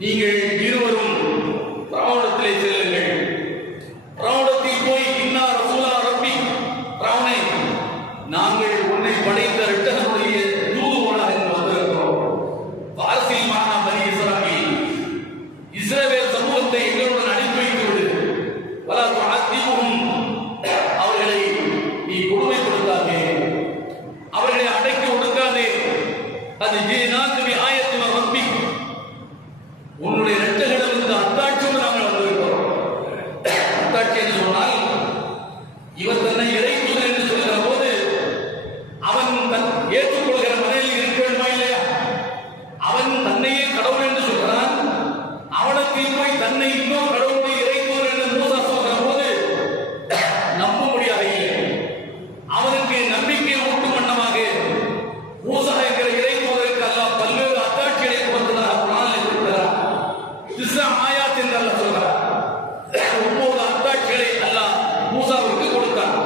நீங்கள் இருவரும் பிரவுடத்திலே செல்லுங்கள். பிரவுடத்தில் போய் இன்னா ரசூலா ரப்பி, பிரவுனே நாங்கள் உன்னை படைத்த இரட்சகனுடைய தூதுவனாக என்று வந்திருக்கிறோம். வாரசில் மானா பனி இஸ்ராயீல், இஸ்ரவேல் சமூகத்தை எங்களுடன் அனுப்பி வைத்து விடு. வலா துஅத்திபுஹும், அவர்களை நீ கொடுமைப்படுத்தாதே, அவர்களை அடக்கி ஒடுக்காதே. அது ஜீனாக்கு பி ஆயத்தின் ரப்பி, உன்னுடைய இரட்சகனிடமிருந்து அத்தாட்சியோடு நாங்கள் வந்திருக்கிறோம். அத்தாட்சி என்று சொன்னால் இவர் தன்னை இறை தூதர் என்று சொல்கிற போது அவன் ஏற்றுக்கொள்கிற மனையில் இருக்க வேண்டுமா இல்லையா? அவன் தன்னையே கடவுள் என்று சொல்கிறான். அவனுக்கு போய் தன்னை இன்னொரு கடவுளுடைய இறை தூதர் என்று மூசா சொல்கிற போது நம்ப முடியாத இல்லை. அவனுக்கு நம்பிக்கை ஊட்டும் வண்ணமாக மூசா என்கிற இறை தூதருக்கு அல்லாஹ் பல்வேறு அத்தாட்சிகளை கொடுத்ததாக குர்ஆனில் இருக்கிறார். ஆயாத் என்று அல்லாஹ் சொல்கிறார். 9 அத்தாட்சிகளை அல்லாஹ் மூசாவுக்கு கொடுத்தார்.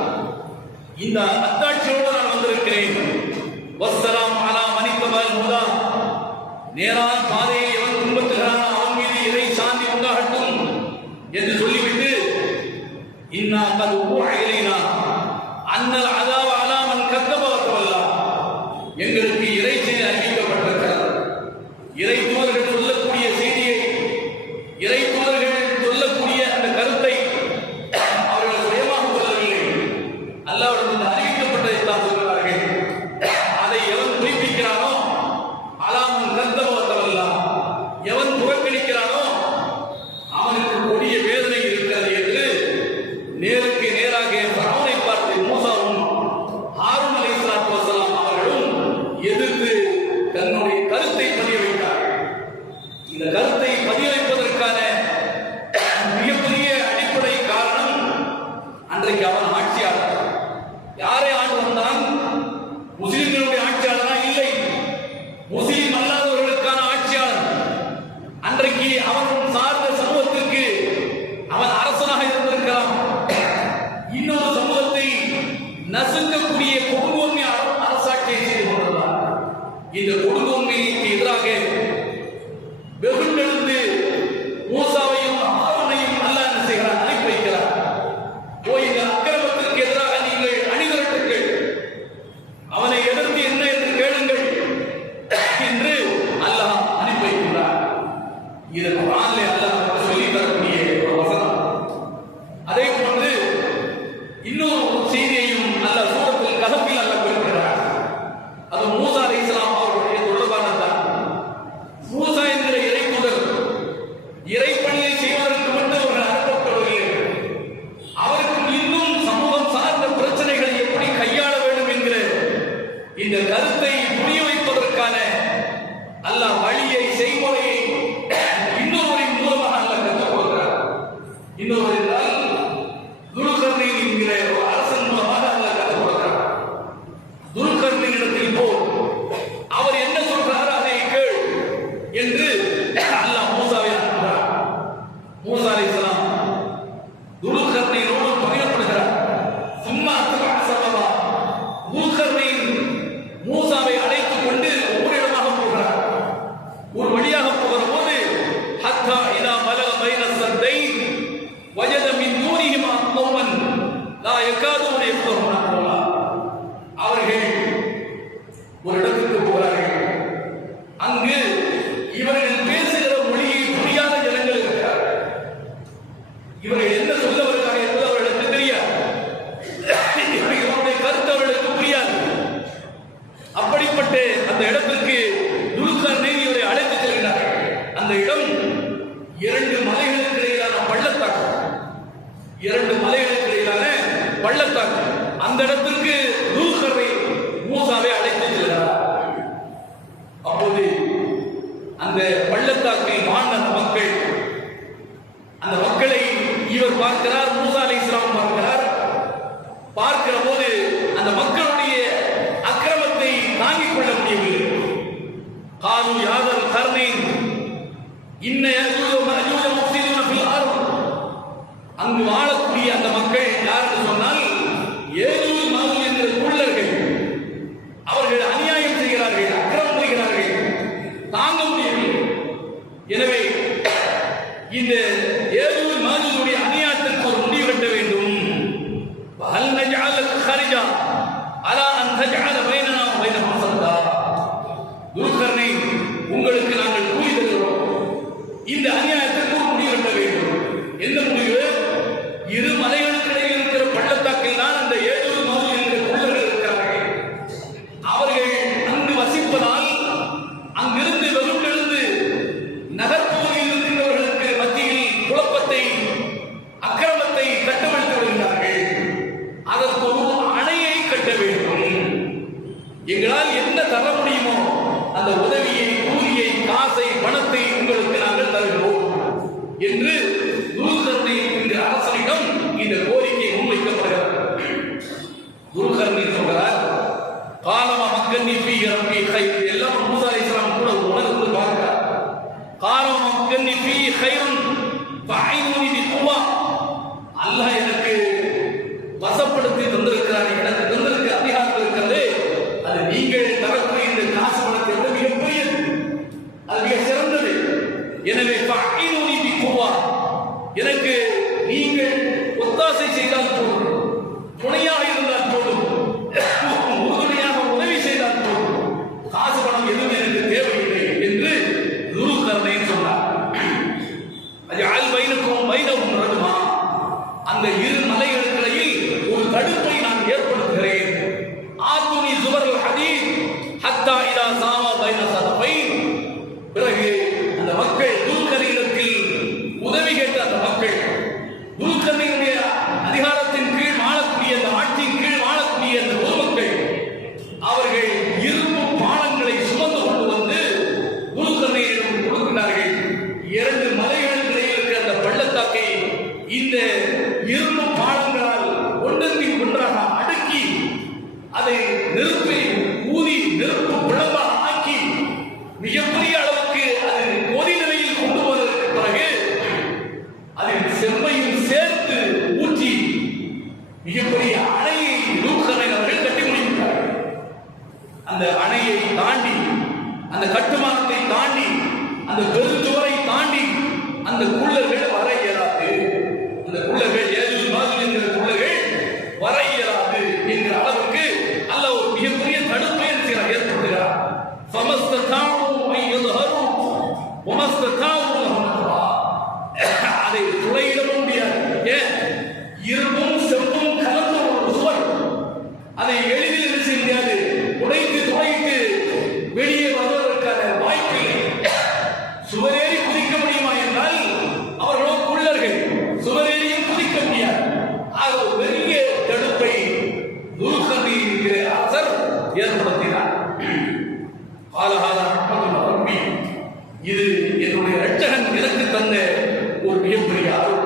இந்த அத்தாட்சியோடு நான் வந்திருக்கிறேன். வஸ்ஸலாம் அலா மனித்தபல் ஹுதா, நேரான பாதையை எவன் பின்பற்றுகிறானோ அவன் மீது இறை சாந்தி உண்டாகட்டும் என்று சொல்லிவிட்டு இன்னா கத் ஊஹிய இலைனா அன்னல் அஸாப அலா மன் கத்தப வ தவல்லா, எங்களுக்கு இறை செய்தி அறிவிக்கப்பட்டிருக்கிறது. இறை தூதர்கள் சொல்லக்கூடிய செய்தியை, இறை தூதர்கள் சொல்லக்கூடிய அந்த கருத்தை அவர்கள் சுயமாக சொல்லவில்லை, அல்லாஹ்விடமிருந்து அறிவிக்கப்பட்டதை தான் சொல்கிறார்கள். அதை எவன் குறிப்பிக்கிறானோ அலாமன் கந்தவத்தவல்லா, எவன் புறக்கணிக்கிறானோ அவனுக்கு கொடிய வேதனை இருக்கிறது என்று நேருக்கு நேராக ஃபிரௌனை பார்த்து மூசாவும் ஹாரூன் அலைஹிஸ்ஸலாத்து வஸ்ஸலாம் அவர்களும் எதிர்த்து தன்னுடைய கருத்தை பதிய வைத்தார்கள். இந்த கருத்தை பதிய வைப்பதற்கான மிகப்பெரிய அடிப்படை காரணம், அன்றைக்கு அவன் ஆட்சியாளர். யாரை ஆண்டு வந்தான்? முஸ்லிம்களுடைய ஆட்சியாளரா? இல்லை, முஸ்லிம் அல்லாதவர்களுக்கான ஆட்சியாளர். அன்றைக்கு அவன் சார்ந்த சமூகத்திற்கு அவன் அரசனாக இருந்திருக்கலாம். இன்னொரு சமூகத்தை நசுக்கக்கூடிய கொடுங்கோன்மை அரசாட்சியை செய்து கொண்டிருந்தார். இந்த கொடுங்கோன்மைக்கு எதிராக வெகுண்டெழுந்து மூசாவையும் ஆரோனையும் அல்லாஹ் என்ன செய்கிறார்? அனுப்பி வைக்கிறார். போய் இந்த அக்கிரமத்திற்கு எதிராக நீங்கள் அணிதிரட்டுங்கள், அவனை எதிர்த்து என்ன என்று கேளுங்கள் என்று அல்லாஹ் அனுப்பி வைக்கிறார். இது குர்ஆனிலே அல்லாஹ் சொல்லி தரக்கூடிய ஒரு வசனம். அதே போன்று இன்னொரு செய்தியையும் அல்லாஹ் சூரத்துல் கஹஃபில் அல்லாஹ் குறிப்பிடுகிறார். அது மூசா அலைஹிஸ்ஸலாம் அவர்களுடைய தொடர்பானதான். மூசா என்கிற இறை தூதர் இறைப்பணியை செய்வதற்கு மட்டும் அவர்கள் அனுப்பப்படவில்லை. அவருக்கு இன்னும் சமூகம் சார்ந்த பிரச்சனைகளை எப்படி கையாள வேண்டும் என்கிற இந்த கருத்தை புரிய வைப்பதற்கான அல்லாஹ் வழியை, செய்முறையை இன்னொருவரின் மூலமாக அல்லாஹ் கற்றுக் கொடுக்கிறார். இன்னொரு என்றால் துல்கர்னைன் என்கிற ஒரு அரசன் மூலமாக அல்லாஹ் கற்றுக் கொடுக்கிறார். துல்கர்னைன் இடத்தில் போ, அவர் என்ன சொல்றாரோ அதை கேள் என்று அல்லாஹ் மூசாவை அனுப்புகிறார். மூசா அலைஹிஸ்ஸலாம் துல்கர்னைனோடு பகிரப்படுகிறார். சும்மா அத்பா சபபா, துல்கர்னைன் மூசாவை அழைத்துக் கொண்டு ஒவ்வொரு இடமாக போகிறார். ஒரு வழியாக போகிற போது ஹத்தா இதா பலக பைன ஸத்தைன் வஜத மின் தூனிஹிமா கௌமன் லா யகாதுன யஃகஹூன கௌலா, அவர்கள் ஒரு இடத்துக்கு போகிறார்கள். அங்கு இவர்கள் பேசுகிற மொழியை புரியாத ஜனங்கள் இருக்கிறார்கள். இவர்கள் என்ன சொல்ல வருகிறார்கள் என்பது அவர்களுக்கு தெரியாது. இவர்களுடைய கருத்து அவர்களுக்கு புரியாது. அப்படிப்பட்ட அந்த இடத்திற்கு துல்கர்னைன் இவரை அழைத்துச் செல்கிறார்கள். அந்த இடம் 2 மலைகளுக்கு இடையிலான பள்ளத்தாக்கு, 2 மலைகளுக்கு இடையிலான பள்ளத்தாக்கு. அந்த இடத்திற்கு துல்கர்னைன் மூசாவை அழைத்துச் செல்கிறார். அப்போது அந்த பள்ளத்தாக்கில் வாழ்ந்த அந்த மக்களை இவர் பார்க்கிறார், மூசா அலைஹிஸ்ஸலாம் பார்க்கிறார். பார்க்கிற போது அந்த மக்களுடைய அக்கிரமத்தை தாங்கிக் கொள்ள முடியவில்லை. காலு யாதல் கர்னைன் இன்ன யஜூஜ மஜூஜ முஃப்ஸிதுன ஃபில் அர்த், அங்கு வாழக்கூடிய அந்த மக்கள் யார் என்று சொன்னால் ஏஜூஜ் மஜூஜ் என்ற குள்ளர்கள். அவர்கள் அநியாயம் செய்கிறார்கள், அக்கிரமம் செய்கிறார்கள், தாங்க முடியவில்லை. எனவே ரப்பி கைர், எல்லாம் மூசா அலைஹிஸ்ஸலாம் கூட உணர்ந்து பார்க்கிறார். காலம் மக்கன்னி ஃபீ கைரன் ஃபஐனூனி பிகுவா, அல்லாஹ் எனக்கு வசப்படுத்தி தந்திருக்கிறார், எனக்கு தந்திருக்கிற அதிகாரம் இருக்கிறது, அது நீங்கள் தரக்கூடிய இந்த காசு பணத்தை விட மிகப்பெரியது, அது மிக சிறந்தது. எனவே ஃபஐனூனி பிகுவா, எனக்கு நீங்கள் ஒத்தாசை செய்தால் போதும், துணையாக இருந்தால் போதும், உறுதுணையாக உதவி செய்தால் போதும், காசு பணம் எதுவும் எனக்கு தேவையில்லை என்று துருக்கர்ணைன்னு சொன்னார். அது ஆள் பைனுக்கும் பைனவும் ரதுமா, அந்த இரு மலைகளுக்கிடையில் ஒரு தடுப்பை நான் ஏற்படுத்துகிறேன். ஆத்துனி சுவரல் ஹதீத் ஹத்தா இதா சாமா பைன சதபைன். பிறகு அந்த மக்கள் துருக்கர்ணையிடத்தில் உதவி கேட்ட அந்த மக்கள் துருக்கர்ணையுடைய அதிகாரத்தின் கீழ் வாழக்கூடிய, அந்த ஆட்சியின் கீழ் வாழக்கூடிய அந்த பொதுமக்கள், அவர்கள் இரும்பு பாலங்களை சுமந்து கொண்டு வந்து துருக்கர்ணையிடம் கொடுக்கிறார்கள். இரண்டு மலைகளுக்கு இடையில் இருக்கிற அந்த பள்ளத்தாக்கை இந்த இரும்பு பாலங்களால் ஒன்றன் ஒன்றாக அடுக்கி அதை நெருப்பை ஊதி நெருப்பு பிளம்பாக ஆக்கி மிகப்பெரிய அளவுக்கு அது கொதி நிலையில் கொண்டு வருவதற்கு பிறகு அதில் செம்மையும் சேர்த்து ஊற்றி மிகப்பெரிய அணையை அவர்கள் கட்டி முடிக்கிறார்கள். அந்த அணையை தாண்டி, அந்த கட்டுமானத்தை தாண்டி, அந்த பெருஞ்சுவரை தாண்டி அந்த குள்ளர்கள் வர இயலாது, அந்த குள்ளர்கள் ஏழு மாதம் என்கிற குள்ளர்கள் வர இயலாது என்கிற அளவுக்கு அல்லாஹ் ஒரு மிகப்பெரிய தடுப்பை ஏற்படுத்துகிறார். அதை துளையிடவும் முடியாது. ஏன்? இரும்பும் செம்பும் கலந்த ஒரு சுவர், அதை எளிதில் என்ன செய்ய முடியாது, உடைத்து துளைத்து வெளியே வருவதற்கான வாய்ப்பு. சுவரேறி குதிக்க முடியுமா என்றால் அவர்களோ குள்ளர்கள், சுவரேறியும் குதிக்க முடியாது. ஆக ஒரு பெரிய தடுப்பை துருக்கர்ணை என்கிற அரசர் ஏற்படுத்தினார். இது என்னுடைய இரட்சகன் எனக்கு தந்த ஒரு மிகப்பெரிய அருள்.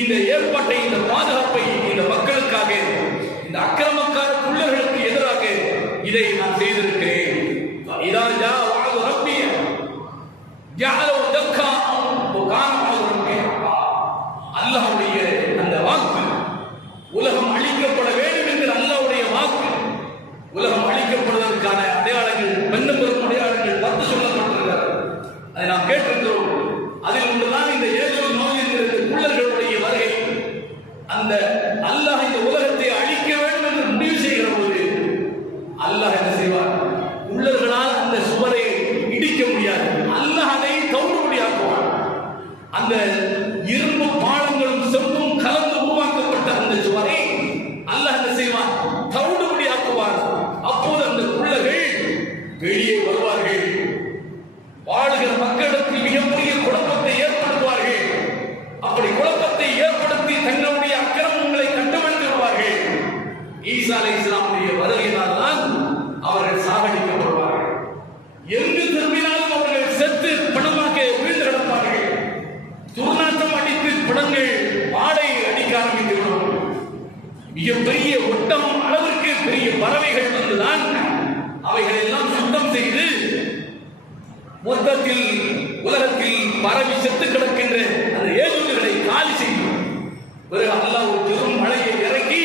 இந்த ஏற்பாட்டை, இந்த பாதுகாப்பை இந்த மக்களுக்காக, இந்த அக்கிரமக்கார குள்ளர்களுக்கு எதிராக இதை நான் செய்திருக்கிறேன். அல்லாஹ்வுடைய அந்த வாக்கு, உலகம் அழிக்கப்பட வேண்டும் என்று அல்லாஹ்வுடைய வாக்கு, உலகம் அழிக்கப்படுவதற்கான அடையாளங்கள், பெண்ணும் பெரும் அடையாளங்கள் 10 சொல்லப்பட்டிருக்கிறது. அதை நாம் கேட்டிருக்கிறோம். அதில் ஒன்றுதான் இந்த ஏழு நோய் என்கிற குள்ளர்களுடைய வருகை. அந்த அல்லாஹ் இந்த உலகத்தை அழிக்க வேண்டும் என்று முடிவு செய்கிற போது அல்லாஹ் என்ன செய்வார்? குள்ளர்களால் அந்த சுவரை இடிக்க முடியாது, அல்லாஹ் அதை தவிடுபடியாக்குவார். அந்த இரும்பு பாலங்களும் செம்பும் கலந்து உருவாக்கப்பட்ட அந்த சுவரை அல்லாஹ் என்ன செய்வார்? தவிடுபடியாக்குவார். அப்போது அந்த குள்ளர்கள் வெளியே வருவார்கள். வாழுகிற மக்களிடத்தில் மிகப்பெரிய குழப்பத்தை ஏற்படுத்துவார்கள். அப்படி குழப்பத்தை ஏற்படுத்தி தங்களுடைய அக்கிரமங்களை கண்டுபிடித்து விடுவார்கள். ஈசா அலைஹிஸ்ஸலாமுடைய வருகையினால் தான் அவர்கள் சாகடிக்கப்படுவார்கள். எங்கு திரும்பினாலும் அவர்கள் செத்து பிணமாக வீழ்ந்து கிடப்பார்கள். துர்நாற்றம் அடித்து பிணங்கள் வாடை அடிக்க ஆரம்பித்து விடுவார்கள். மிகப்பெரிய ஒட்டம் அளவிற்கு பெரிய பறவைகள் வந்துதான் அவைகளை எல்லாம் சுத்தம் செய்து மொத்தத்தில் உலகத்தில் பரவி செத்து கிடக்கின்ற அந்த ஏஜுகளை காலி செய்யும். பிறகு அல்லாஹ் ஒரு பெரும் மழையை இறக்கி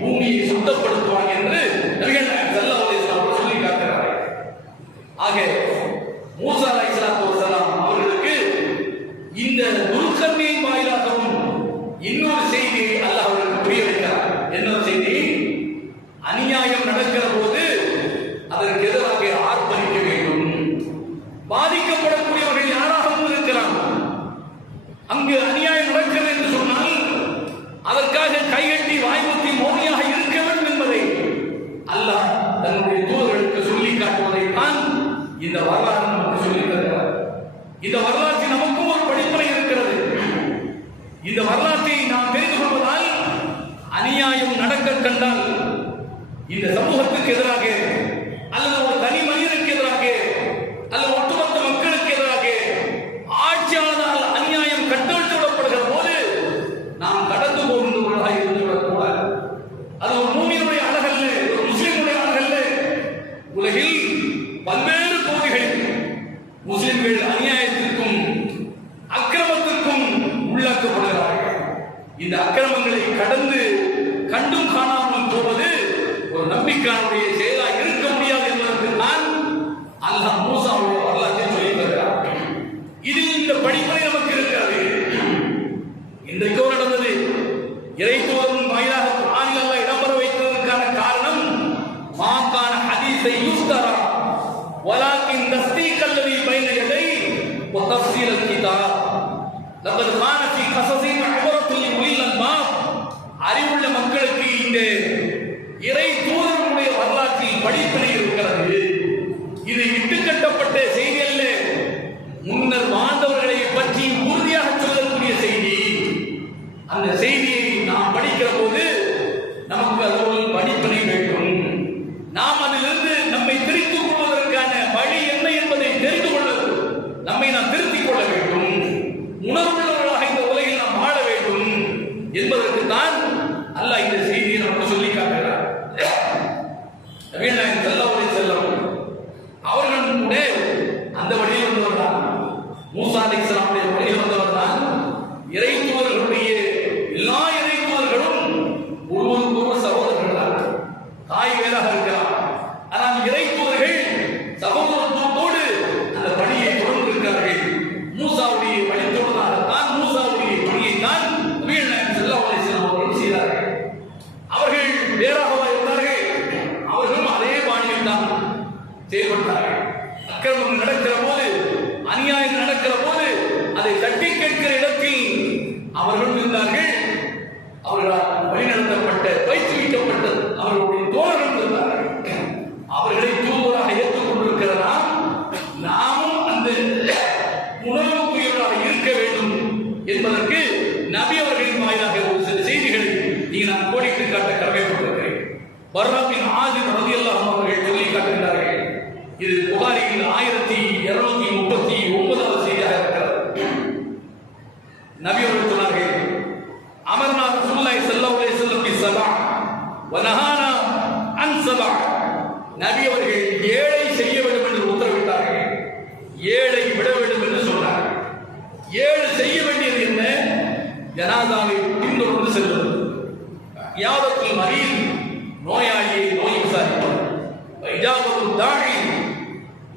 பூமியை சுத்தப்படுத்துவாங்க என்று நபிகள் நாயகம் ஸல்லல்லாஹு அலைஹி வஸல்லம் சொல்லி காட்டுகிறார்கள். ஆக மூசா அலைஹிஸ்ஸலாத்து வஸலாம் அவர்களுக்கு இந்த துருக்கர்ணையின் வாயிலாகவும் இன்னொரு செய்தியை அல்லாஹ் அவர்களுக்கு புரிய வைக்கிறார். என்ன செய்தி? அநியாயம் நடக்கிற போது அதற்கு எதிராக ஆர்ப்பரிக்க வேண்டும். பாதிக்கப்படக்கூடியவர்கள் யாராகவும் இருக்கலாம். அங்கு அநியாயம் நடக்கிறது என்று சொன்னால் அதற்காக கைகட்டி வாய்மூத்தி மௌனியாக இருக்க வேண்டும் என்பதை அல்லாஹ் தன்னுடைய தூதர்களுக்கு சொல்லி காட்டுவதைத்தான் இந்த வரலாறு நமக்கு சொல்லித் தருகிறார். இந்த வரலாற்றில் நமக்கும் ஒரு படிப்பினை இருக்கிறது. இந்த வரலாற்றை நாம் தெரிந்து கொள்வதால் அநியாயம் நடக்க கண்டால் இந்த சமூகத்துக்கு எதிராக அல்லது ஒரு தனி மனிதனுக்கு எதிராக அல்லது ஒட்டுமொத்த மக்களுக்கு எதிராக ஆட்சியாளரால் அநியாயம் கட்டவிழ்த்து விடப்படுகிற போது நாம் கடந்து போகின்றவர்களாக இருந்துவிடக்கூடாது. அது ஒரு மூமியினுடைய அழகல்ல, ஒரு முஸ்லிமுடைய அழகல்ல. உலகில் பல்வேறு பகுதிகளில் முஸ்லிம்கள் அநியாயத்திற்கும் அக்கிரமத்திற்கும் உள்ளாக்கப்படுகிறார்கள். இந்த அக்கிரமங்களை கடந்து கண்டும் காணாமல் போவது ஒரு நம்பிக்கையானுடைய செயலாக இருக்க முடியாது என்பதற்கு நான் அல்லாஹ் மூசாவுடைய வரலாற்றை சொல்லி தருகிறார். இதில் இந்த படிப்பனை நமக்கு இருக்கிறது. இன்றைக்கோ நடந்தது இறைத்துவம் வாயிலாக குர்ஆனில் அல்லாஹ் இடம்பெற வைத்ததற்கான காரணம் மாகான ஹதீஸை யுஸ்தரா வலாக்கின் தஸ்தீக் அல்லதி பைன யதை வ தஃஸீல் அல் கிதாப் லகத் கான ஃபீ கஸஸின் இப்ரத்துல் லிஉலில் அல்பாப். அறிவுள்ள மக்களுக்கு இந்த இறை தூதர்களுடைய வரலாற்றில் படிப்பினை இருக்கிறது. இது இட்டுக்கட்டப்பட்ட செய்தி அல்ல, முன்னர் வாழ்ந்தவர்களை பற்றி உறுதியாக சொல்லக்கூடிய செய்தி. அந்த செய்தியை நாம் படிக்கிற போது நமக்கு அதோடு படிப்பினை வேண்டும். நாம் அதிலிருந்து நம்மை திருத்திக் கொள்வதற்கான வழி என்ன என்பதை தெரிந்து கொள்ள நம்மை நாம் திருத்திக் கொள்ள வேண்டும். உணர்வுள்ளவர்களாக இந்த உலகில் நாம் வாழ வேண்டும் என்பதற்கு தான் அல்லாஹ் இந்த செய்தியை நமக்கு சொல்லி காட்டுகிறார். நபிகள் நாயகம் ஸல்லல்லாஹு அலைஹி வஸல்லம் அவர்களும் கூட அந்த வழியில் வந்தவர் தான். மூசா அலைஹிஸ்ஸலாமுடைய வழியில் வந்தவர் தான். இறை தூதர்களுடைய எல்லா இறை தூதர்களும் ஒருவருக்கொருவர் சகோதரர்கள் தான். தாய் வேறாக இருக்கிறார். ஆனால் இறை தூதர்கள் சகோதரத்தோடு அந்த பணியை தொடர்ந்திருக்கிறார்கள். மூசாவுடைய வழித்தோடுதான் மூசாவுடைய பணியை தான் நபிகள் நாயகம் ஸல்லல்லாஹு அலைஹி வஸல்லம் அவர்கள் செய்தார்கள். அவர்கள் வேறாகவா இருந்தார்கள்? அவர்களும் அதே பாணியில் தான் செயல்பட்டார்கள். அக்கிரமம் நடக்கிற போது, அநியாயம் நடக்கிற போது அதை தட்டி கேட்கிற இடத்தில் அவர்களும் இருந்தார்கள். அவர்களால் வழிநடத்தப்பட்ட பயிற்றுவிக்கப்பட்ட அவர்களுடைய தோழர்கள் இருந்தார்கள். அவர்களை தூதுவராக ஏற்றுக்கொண்டிருக்கிற நாமும் அந்த உணர்வுக்குரியவராக இருக்க வேண்டும் என்பதற்கு நபி அவர்களின் வாயிலாக ஒரு சில செய்திகளை நீங்கள் நான் கோடிட்டு காட்ட கடமைப்பட்டிருக்கிறேன். பர்ரா பின் ஆசிம் ரலியல்லாஹு அன்ஹு அவர்கள் சொல்லி காட்டுகிறார்கள். இது புகாரியில் 1239வது செய்தியாக இருக்கிறது. நபி அவர்கள் சொன்னார்கள், அமர்னா ரசூலுல்லாஹி ஸல்லல்லாஹு அலைஹி வஸல்லம் பி ஸபா வ நஹானா அன் ஸபா. நபி அவர்கள் 7 செய்ய வேண்டும் என்று உத்தரவிட்டார்கள். 7 விட வேண்டும் என்று சொன்னார்கள். 7 செய்ய வேண்டியது என்ன? ஜனாதாவை பின்தொடர்ந்து செல்வது, யாவத்துல் மரீத் நோயாளியை நோய் விசாரிப்பது, இஜாபத்து தாழி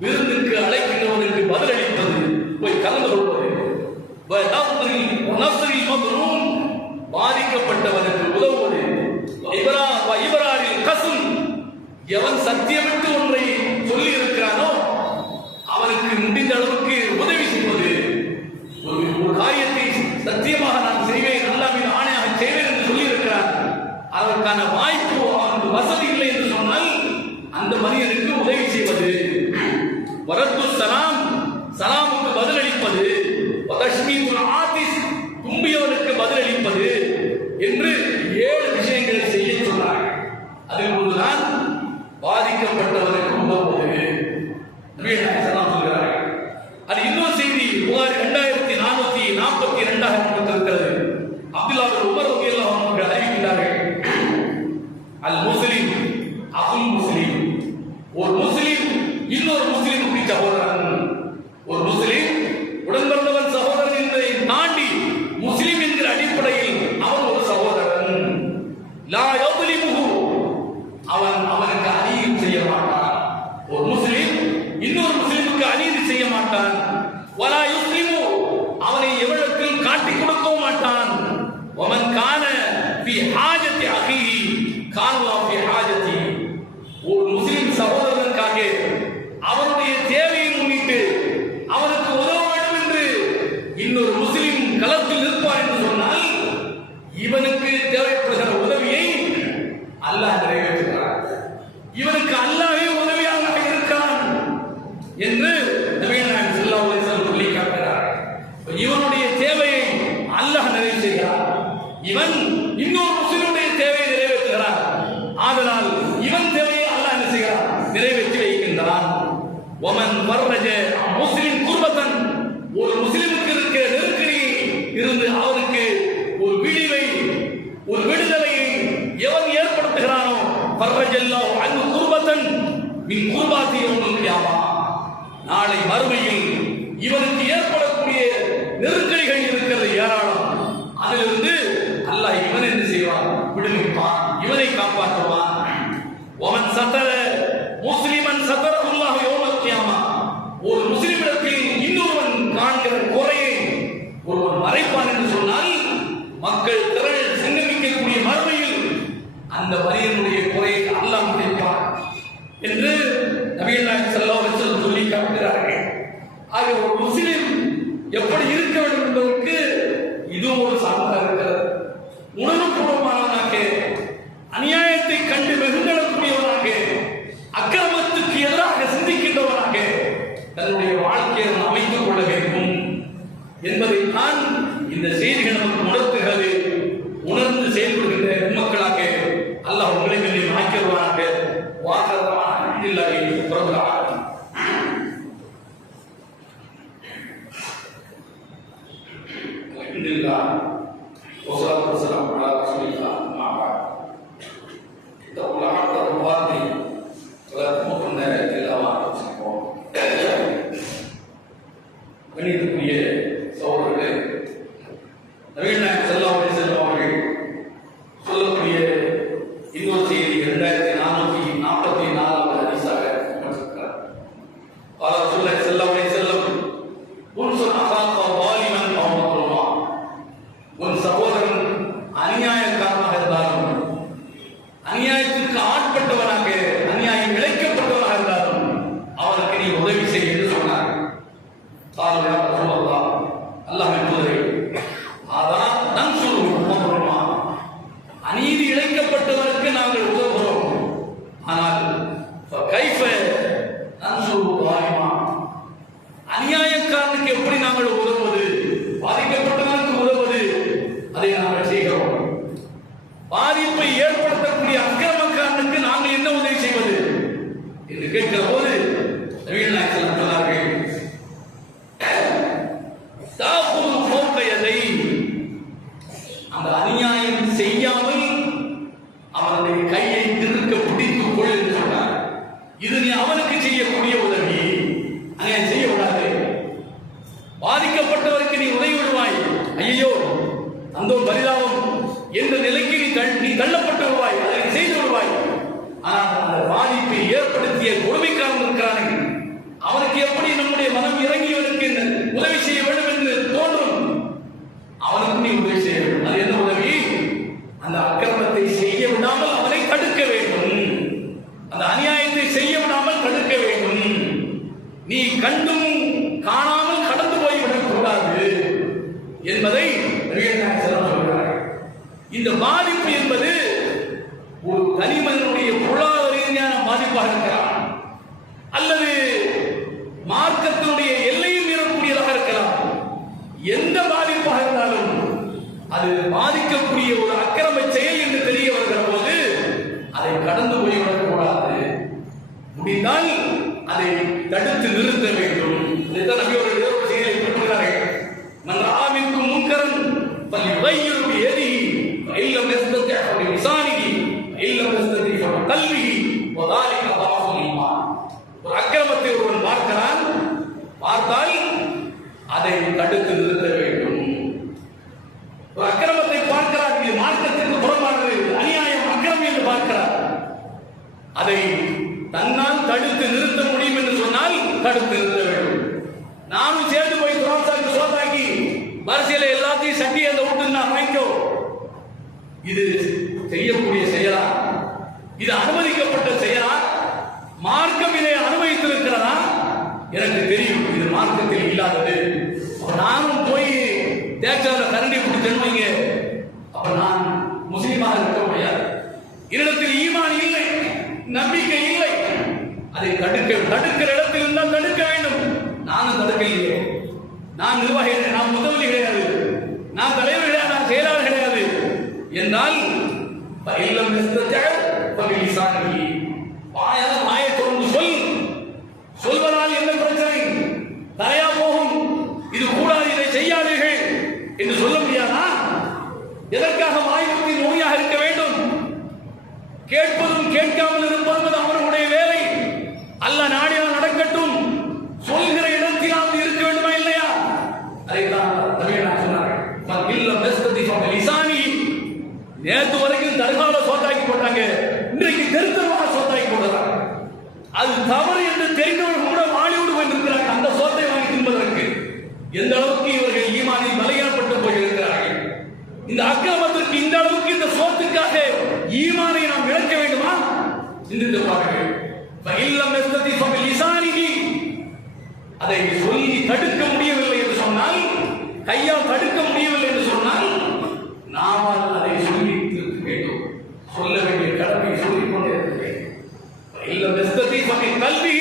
விருந்துக்கு அழைக்கின்றவனுக்கு பதிலளிப்பது, போய் கலந்து கொள்வது, பாதிக்கப்பட்டவனுக்கு உதவுவது, இபராரில் கசும், எவன் சத்தியமிட்டு ஒன்றை சொல்லி இருக்கிறானோ அவனுக்கு முடிந்த அளவுக்கு உதவி செய்வது. ஒரு காரியத்தை சத்தியமாக நான் செய்வேன், அல்லாஹ்வின் ஆணையாக செய்வேன் என்று சொல்லி இருக்கிறான். அதற்கான வாய்ப்பு அவனுக்கு வசதி இல்லை என்று சொன்னால் அந்த மனிதனுக்கு உதவி செய்வது, வரத்து சலாம், சலாமுக்கு பதிலளிப்பது, தும்பியவனுக்கு பதிலளிப்பது என்று 7 விஷயங்களை செய்ய சொன்னார். அதில் ஒன்றுதான் பாதிக்கப்பட்டவருக்கு உதவுவது. சொல்கிறார்கள். அது இன்னொரு செய்தி புகாரி 2442 இருக்கிறது. அப்துல்லாஹ் பின் உமர் ரலியல்லாஹு அன்ஹு அவர்கள் அறிவிக்கிறார்கள், அல் முஸ்லிம் அகுல் முஸ்லிம், ஒரு முஸ்லிம் இன்னொரு முஸ்லிமுக்கு சகோதரன். ஒரு முஸ்லிம் உடன் பிறந்தவன் சகோதரன் என்பதை தாண்டி முஸ்லிம் என்கிற அடிப்படையில் அவன் ஒரு சகோதரன். லா யظلمஹு, அவனுக்கு அநீதி செய்ய மாட்டான். ஒரு முஸ்லிம் இன்னொரு முஸ்லிமுக்கு அநீதி செய்ய மாட்டான். வலா யுஸ்லிமு, அவனை எவரிடத்தில் காட்டிக் கொடுக்கவும் மாட்டான். வமன் கான ஃபீ ஹாஜத்தி அஹீஹி கான அல்லாஹ் ஃபீ ஹாஜத்தி, ஒரு முஸ்லிம் சகோதரனுக்காக அவனுடைய தேவையை முன்னிட்டு அவனுக்கு உதவ வேண்டும் என்று இன்னொரு முஸ்லிம் களத்தில் நிற்பார் என்று சொன்னால் இவனுக்கு தேவைப்படுகிற உதவியை அல்லாஹ் நிறைவேற்றுகிறார். இவனுக்கு அல்லாஹ்வே உதவியாக இருக்கிறான் என்று நபிகள் நாயகம் ஸல்லல்லாஹு அலைஹி வஸல்லம் சொல்லி காட்டுகிறார். இவனுடைய தேவையை அல்லாஹ் நிறைவு செய்கிறார். இவன் இன்னொரு முஸ்லிமுடைய தேவையை நிறைவேற்றுகிறார். ஆதலால் இவன் தேவையை அல்லாஹ் என்ன செய்கிறார்? நிறைவேற்றி வைக்கின்றான். ومن فرج مسلم குர்பத்தன், ஒரு முஸ்லிமுக்கு இருக்கிற நெருக்கடியை இருந்து அவனுக்கு ஒரு விடிவை, ஒரு விடுதலையை எவன் ஏற்படுத்துகிறானோ, ஃபர்ரஜல்லாஹு அன்ஹு குர்பத்தன் மின் குர்பாத்தி யௌமில் கியாமா, நாளை மறுமையில் இவனுக்கு ஏற்படக்கூடிய நெருக்கடிகள் இருக்கிறது ஏராளம். அதிலிருந்து அல்லாஹ் இவன் என்ன செய்வான்? விடுவிப்பான், இவனை காப்பாற்றுவான். ஒமன் சத்தர முஸ்லிமன் சத்தரஹுல்லாஹு யௌமல் கியாமா. ஒரு முஸ்லிமிடத்தில் இன்னொருவன் காண்கிற குறையை ஒருவன் மறைப்பான் என்று சொன்னால் மக்கள் திரள் சங்கமிக்கக்கூடிய மறுமையில் அந்த மனிதனுடைய குறையை அல்லாஹ் மறைப்பான் என்று நபிகள் நாயகம் ஸல்லல்லாஹு அலைஹி வஸல்லம் சொல்லி காட்டுகிறார்கள். ஆக ஒரு முஸ்லிம் எப்படி இருக்க வேண்டும் என்பதற்கு இது ஒரு சான்றாக இருக்கிறது. உணர்வுபூர்வமானவனாக, அநியாயத்தை கண்டு வெகுண்டக்கூடியவனாக, அக்கிரமத்துக்கு எதிராக சிந்திக்கின்றவனாக தன்னுடைய வாழ்க்கையை அமைத்துக் கொள்ள வேண்டும் என்பதை தான் இந்த செய்திகள் நமக்கு உணர்த்துகிறது. உணர்ந்து செயல்படுகின்ற மக்களாக அல்லாஹ் உங்களை மேலே ஆக்கிடுவானாக. வாசகமான இல்லாஹி ரப்பல் ஆலமீன். அல்ஹம்துலில்லாஹ் வஸ்ஸலாத்து வஸ்ஸலாமு அலா ரசூலில்லாஹ் அம்மா பஅத். தகுல்லாஹ் தகுவாதி வலா தமுத்துன்ன இல்லா வ அன்தும் முஸ்லிமூன். கண்ணியத்துக்குரிய சகோதரர்களே, நபிகள் நாயகம் ஸல்லல்லாஹு அலைஹி வஸல்லம் அவர்கள் சொல்லக்கூடிய இன்னொரு செய்தி 2444வது ஹதீஸாக கொடுத்திருக்கிறார். ரசூலுல்லாஹி ஸல்லல்லாஹு அலைஹி வஸல்லம் உன்சுர் அகாக வாலிமன் அவ் மத்லூமா. உன் சகோதரன் அநியாயக்காரனாக இருந்தாலும், அநியாயத்திற்கு ஆட்பட்டவனாக, அநியாயம் இழைக்கப்பட்டவனாக இருந்தாலும் அவனுக்கு நீ உதவி செய்ய என்று சொன்னார். அல்லாஹ்வின் தூதரே, அதான் நன்சுரு மத்லூமா, அநீதி இழைக்கப்பட்டவனுக்கு நாங்கள் உதவுகிறோம். ஆனால் கைஃப நன்சுரு வாலிமா, அநியாயக்காரனுக்கு எப்படி நாங்கள் உதவுவது? பாதிக்கப்பட்டவனுக்கு உதவுவது, அதை நாங்கள் செய்கிறோம். பாதிப்பை ஏற்படுத்தக்கூடிய அக்கிரமக்காரனுக்கு நாங்கள் என்ன உதவி செய்வது என்று கேட்கிற போது நபிகள் நாயகம் சொன்னார்கள், தாகுது ஃபௌக யதை, அந்த அநியாயம் செய்யாமல் அவனுடைய கையை திருக்க பிடித்துக் கொள் என்று சொன்னார். இது நீ அவனுக்கு செய்யக்கூடிய உதவி. அநியாயம் செய்ய விடாது. பாதிக்கப்பட்டவருக்கு நீ உதவி விடுவாய், ஐயோ அந்த பரிதாபம் என்ற நிலைக்கு நீ தள்ளப்பட்டு விடுவாய், அதை செய்து விடுவாய். ஆனால் அந்த பாதிப்பை ஏற்படுத்திய கொடுமைக்காரன் இருக்கிறானே, அவனுக்கு எப்படி நம்முடைய மனம் இறங்கியவனுக்கு உதவி செய்ய வேண்டும் என்று தோன்றும். அவனுக்கு நீ உதவி செய்ய வேண்டும். அது என்ன உதவி? அந்த அக்கிரமத்தை செய்ய விடாமல் அவனை தடுக்க வேண்டும், அந்த அநியாயத்தை செய்ய விடாமல் தடுக்க வேண்டும். நீ கண்டும் காணாமல் கடந்து போய்விடக் கூடாது என்பதை நபிகள் நாயகம் ஸல்லல்லாஹு அலைஹி வஸல்லம் சொல்கிறார்கள். இந்த பாதிப்பு என்பது ஒரு தனிமனிதனுடைய பொருளாதார ரீதியான பாதிப்பாக இருக்கலாம், அல்லது மார்க்கத்தினுடைய எல்லையில் மீறக்கூடியதாக இருக்கலாம். எந்த பாதிப்பாக இருந்தாலும் அது பாதிக்கக்கூடிய ஒரு அக்கிரம செயல் என்று தெரிய வருகிற போது அதை கடந்து போய்விடக் கூடாது. முடிந்தால் அதை தடுத்து நிறுத்த வேண்டும். இதைத்தான் நபி அவர்கள் ஒரு செய்தியை குறிப்பிடுகிறார்கள். மன் ரஆ மின்கும் முன்கரன் ஃபல்யுகையிரு பியதிஹி ஃபஇல்லம் யஸ்ததி' ஃபபிலிசானிஹி ஃபஇல்லம் யஸ்ததி' ஃபபிகல்பிஹி வதாலிக ضعفுல் ஈமான். ஒரு அக்கிரமத்தை ஒருவன் பார்க்கிறான், பார்த்தால் அதை தடுத்து நிறுத்த வேண்டும். ஒரு அக்கிரமத்தை பார்க்கிறார், இது மார்க்கத்திற்கு புறம்பானது, அநியாயம், அக்கிரமம் என்று பார்க்கிறார். அதை தன்னால் தடுத்து நிறுத்த முடியும் என்று சொன்னால் தடுத்து நிறுத்த வேண்டும். நானும் சேர்ந்து போய் குரான்சாக்கு சோதாக்கி வரிசையில எல்லாத்தையும் சட்டி அந்த விட்டு நான் வாங்கிக்கோ, இது செய்யக்கூடிய செயலா? இது அனுமதிக்கப்பட்ட செயலா? மார்க்கம் இதை அனுமதித்திருக்கிறதா? எனக்கு தெரியும் இது மார்க்கத்தில் இல்லாதது. நானும் போய் தேச்சால கரண்டி பிடிச்சேன்னு வைங்க, அப்ப நான் முஸ்லீமாக இருக்க முடியாது. என்னிடத்தில் ஈமான் இல்லை, நம்பிக்கை இல்லை. அதை தடுக்கிற இடத்தில் இருந்தால் தடுக்க வேண்டும். நானும் தடுக்கலையே, நான் நிர்வாகி, நான் முதலாளி கிடையாது, நான் தலைவர் கிடையாது, நான் செயலாளர் கிடையாது என்றால் வாயை தொடர்ந்து சொல்வதால் என்ன பிரச்சனை? தலையா போகும். இது கூடாது, இதை செய்யாதீர்கள் என்று சொல்ல முடியாதா? எதற்காக வாய்ப்புத்தி நோயாக இருக்க வேண்டும்? கேட்பதும் கேட்காமல் இருப்பதும் அவர்களுடைய வேலை. அல்லாஹ் நாடினால் நடக்கட்டும், சொல்ல நேற்று வரைக்கும் தர்கால சோத்தாக்கி போட்டாங்க, இன்றைக்கு தெருத்தரமாக சோத்தாக்கி போடுறாங்க. அது தவறு என்று தெரிந்தவர்கள் கூட வாலியோடு போயிருக்கிறாங்க அந்த சோத்தை வாங்கி தின்பதற்கு. எந்த அளவுக்கு இவர்கள் ஈமானில் பலகீனப்பட்டு போயிருக்கிறார்கள். இந்த அக்கிரமத்திற்கு இந்த அளவுக்கு இந்த சோத்துக்காக ஈமானை நாம் இழக்க வேண்டுமா? சிந்தித்து பாருங்கள். அதை சொல்லி தடுக்க முடியவில்லை என்று சொன்னால், கையால் தடுக்க முடியவில்லை என்று சொன்னால், நாம் அதை சொல்லி திருத்த வேண்டும். சொல்ல வேண்டிய கடமை சொல்லிக் கொண்டே இருக்க வேண்டும். கல்வி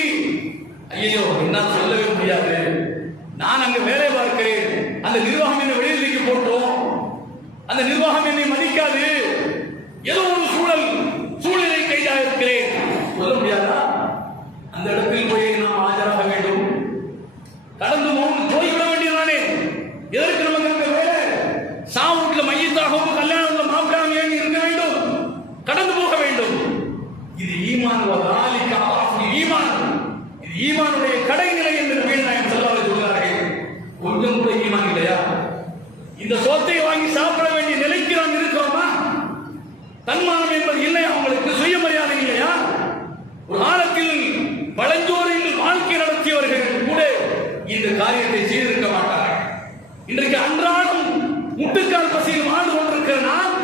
ஐயோ என்னால் சொல்லவே முடியாது, நான் அங்கு வேலை பார்க்கிறேன், அந்த நிர்வாகம் என்னை வெளியிലേക്ക് போட்டோம், அந்த நிர்வாகம் என்னை மதிக்காது, ஏதோ ஒரு சூழலை கைதாக இருக்கிறேன், சொல்ல முடியாதா? அந்த இடத்தில் போய் நாம் ஆஜராக வேண்டும். கடந்து போய்விட வேண்டியதானே? எதற்கு நமக்கு அங்க வேலை? சாவுட்ல மையத்தாகவும் கல்யாணத்தில் மாப்பிளாம் ஏன் இருக்க வேண்டும்? கடந்து போக வேண்டும். இது ஈமான், ஈமான், இது ஈமானுடைய கடைநிலை என்று நாயகம் ஸல்லல்லாஹு அலைஹி சொல்கிறார்கள். கொஞ்சம் கூட ஈமான் இல்லையா? இந்த சொத்தை வாங்கி சாப்பிட வேண்டிய நிலைக்கு நாம் இருக்கிறோமா? தன்மானம் என்பது இல்லையா? அவங்களுக்கு சுயமரியாதை இல்லையா? ஒரு காலத்தில் பழஞ்சோரில் வாழ்க்கை நடத்தியவர்கள் கூட இந்த காரியத்தை செய்திருக்க மாட்டார்கள். இன்றைக்கு அன்றாடம் முட்டுக்கால் பசியில் வாழ்ந்து கொண்டிருக்கிற நாம்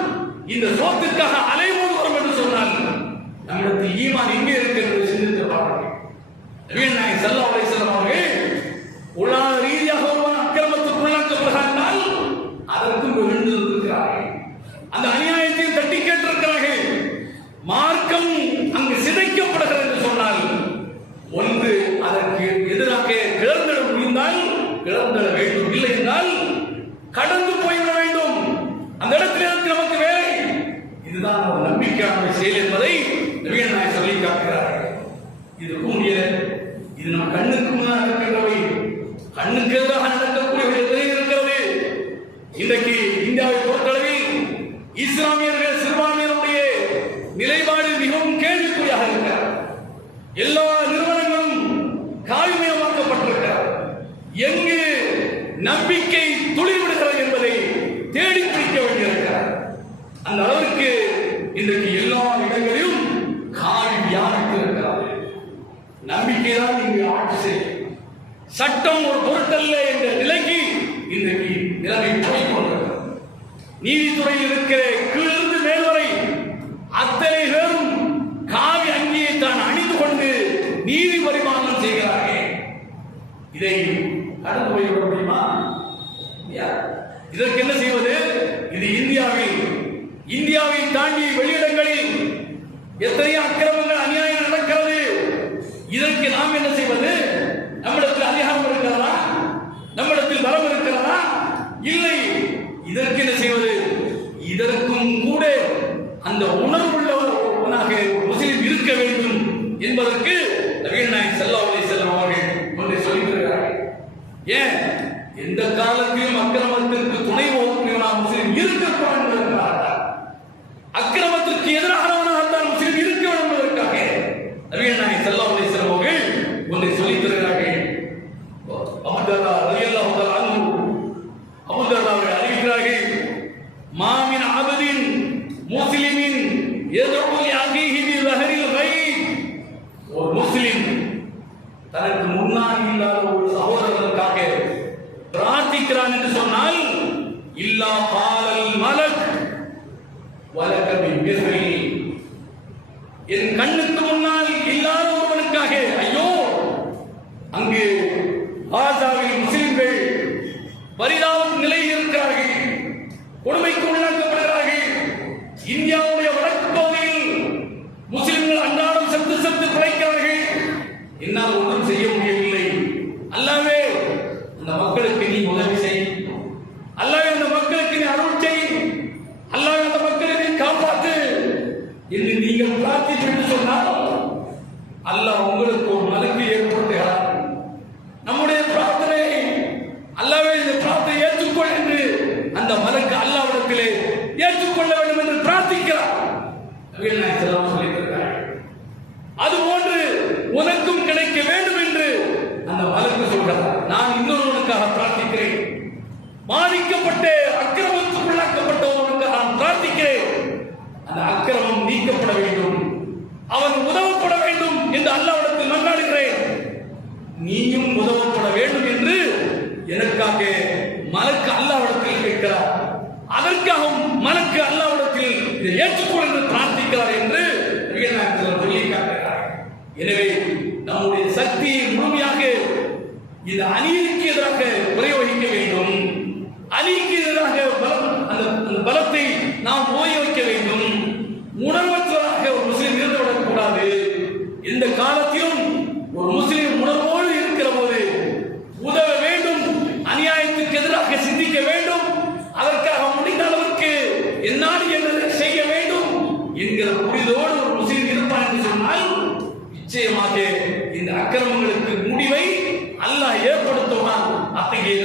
இந்த சோத்திற்காக அலைமோதுகிறோம் என்று சொன்னால் நம்மிடத்தில் ஈமான் எங்கே இருக்கிறது சிந்தித்து பாருங்கள். நபிகள் நாயகம் ஸல்லல்லாஹு அலைஹி வஸல்லம் அவர்கள் உலக ரீதியாக ஒருவன் அக்கிரமத்துக்குள்ளாக்கப்படுகிறார்கள், அதற்கும் விழுந்திருக்கிறார்கள். அந்த அநியாயத்தை தட்டி கேட்டிருக்கிறார்கள். மார்க்கம் அங்கு சிதைக்கப்படுகிறது என்று சொன்னால், ஒன்று அதற்கு எதிராக கிளர்ந்திட முடிந்தால் கிளர்ந்திட வேண்டும், இல்லை என்றால் கடந்து போய்விட வேண்டும். அந்த இடத்தில் இருக்கு நமக்கு வேலை. இதுதான் ஒரு நம்பிக்கையான செயல் என்பதை நபிகள் நாயகம் சொல்லி காட்டுகிறார்கள். இது கூடிய இது நம் கண்ணுக்கு முன்னால் இருக்கின்றவை, கண்ணுக்கு எதிராக நடக்கக்கூடிய இருக்கிறது. இன்றைக்கு இந்தியாவை பொறுத்தளவில் இஸ்லாமியர்கள் சிறுபான்மையினுடைய நிலைப்பாடு மிகவும் கேள்விக்குறியாக இருக்கிறார். எல்லா நிறுவனங்களும் காவிமயமாக்கப்பட்டிருக்கிறார். எங்கு நம்பிக்கை துளிர்விடுகிறது என்பதை தேடி பிடிக்க வேண்டியிருக்கிறார். அந்த அளவிற்கு இன்றைக்கு எல்லா இடங்களிலும் காவி வியாபித்து இருக்கிறார். நம்பிக்கை தான் இங்கு ஆட்சி செய்யும். சட்டம் ஒரு பொருட்டல்ல என்ற நிலைக்கு இன்றைக்கு நிலைமை போய்கொண்டிருக்கிறது. நீதித்துறையில் இருக்கிற கீழிருந்து மேல் வரை அத்தனை பேரும் காவி அங்கியை தான் அணிந்து கொண்டு நீதி பரிமாணம் செய்கிறார்கள். இதை கடந்து போய்விட முடியுமா? இதற்கு என்ன செய்வது? இது இந்தியாவை தாண்டி வெளியிடங்களில் எத்தனையோ அக்கிரமங்கள் அநியாயம் நடக்கிறது. இதற்கு நாம் என்ன செய்வது? நம்மிடத்தில் அதிகாரம் இருக்கிறதா? நம்மிடத்தில் பலம் இருக்கிறதா? இல்லை. இதற்கு என்ன செய்வது? இதற்கும் கூட அந்த உணர்வுள்ளவனாக முஸ்லிம் இருக்க வேண்டும் என்பதற்கு நபிகள் நாயகம் ஸல்லல்லாஹு அலைஹி வஸல்லம் அவர்கள் ஒன்றை சொல்லியிருக்கிறார்கள். ஏன் எந்த காலத்திலும் அக்கிரமத்திற்கு துணை போகக்கூடியவனாக முஸ்லிம் இருக்கக்கூடாது என்பதற்காக, அக்கிரமத்திற்கு எதிரானவனாகத்தான் முஸ்லிம் இருக்க வேண்டும் என்பதற்காக நபிகள் நாயகம் ஸல்லல்லாஹு அலைஹி வஸல்லம் அவர்கள் ஒன்றை சொல்லியிருக்கிறார்கள். அபூ தர்ரா ரலியல்லாஹு தஆலா அன்ஹு அபூ தர்ரா அவர்கள் அறிவிக்கிறார்கள், மாமின் அபதின் முஸ்லிமின் யதுஉ லிஅகீஹி பிஸஹரில் கைப். ஒரு முஸ்லிம் தனக்கு முன்னால் இல்லாத ஒரு சகோதரனுக்காக பிரார்த்திக்கிறான் என்று சொன்னால், இல்லா காலல் மலக் வலக பிஸ்ரி, என் கண்ணுக்கு முன்னால் இல்லாத ஒருவனுக்காக, ஐயோ அங்கு காசாவில் முஸ்லிம்கள் பரிதாப நிலையில் இருக்கிறார்கள், கொடுமைக்கு உள்ளாக்கப்படுகிறார்கள். இந்தியாவுடைய வடக்கு பகுதியில் முஸ்லிம்கள் அன்றாடம் செத்து பிழைக்கிறார்கள். என்னால் ஒன்றும் செய்ய முடியவில்லை. அல்லாவே அந்த மக்களுக்கு நீ உதவி செய், அல்லாவே அந்த மக்களுக்கு நீ அருள் செய், அல்லாவே அந்த மக்களுக்கு காப்பாற்று என்று நீங்கள் பிரார்த்தித்து சொன்னால், அல்லாஹ் உங்களுக்கு ஒரு மலக்கு ஏற்படுத்துகிறார். நம்முடைய பிரார்த்தனை அல்லாவே இந்த பிரார்த்தனை ஏற்றுக்கொள் என்று அந்த மலக்கு அல்லாஹ்விடத்திலே ஏற்றுக்கொள்ள வேண்டும் என்று பிரார்த்திக்கிறார். அதுபோன்று உனக்கும் கிடைக்க வேண்டும் என்று அந்த மலக்கு சொல்கிறார். நான் இன்னொருவனுக்காக பிரார்த்திக்கிறேன், பாதிக்கப்பட்ட அக்கிரமத்துக்குள்ளாக்கப்பட்டவனுக்காக நான் பிரார்த்திக்கிறேன். அந்த அக்கிரமம் நீக்கப்பட வேண்டும், அவன் உதவப்பட வேண்டும் என்று அல்லாஹ்விடத்தில் மன்றாடுகிறேன். நீயும் உதவப்பட வேண்டும் என்று எனக்காக மலக்கு அல்லாஹ்விடத்தில் கேட்கிறார். அதற்காகவும் மலக்கு அல்லாஹ்விடத்தில் இதை ஏற்றுக்கொள் என்று பிரார்த்திக்கிறார் என்று சொல்லி காட்டுகிறார். எனவே நம்முடைய சக்தியை முழுமையாக இந்த அநீதிக்கு எதிராக பிரயோகிக்க வேண்டும். அநீதிக்கு எதிராக அந்த பலத்தை நாம் உபயோகிக்க வேண்டும். உணர்வற்றவராக ஒரு முஸ்லிம் இருந்துவிடக் கூடாது. இந்த காலத்திலும் ஒரு முஸ்லிம் உணர்வோடு இருக்கிற போது உதவ வேண்டும், அநியாயத்துக்கு எதிராக சிந்திக்க வேண்டும், அதற்காக முடிந்த அளவுக்கு என்னால் என்பதை செய்ய வேண்டும் என்கிற புரிதோடு ஒரு முஸ்லிம் இருப்பான் என்று சொன்னால் நிச்சயமாக இந்த அக்கிரமங்களுக்கு முடிவை அல்லாஹ் ஏற்படுத்துவான். அத்தகைய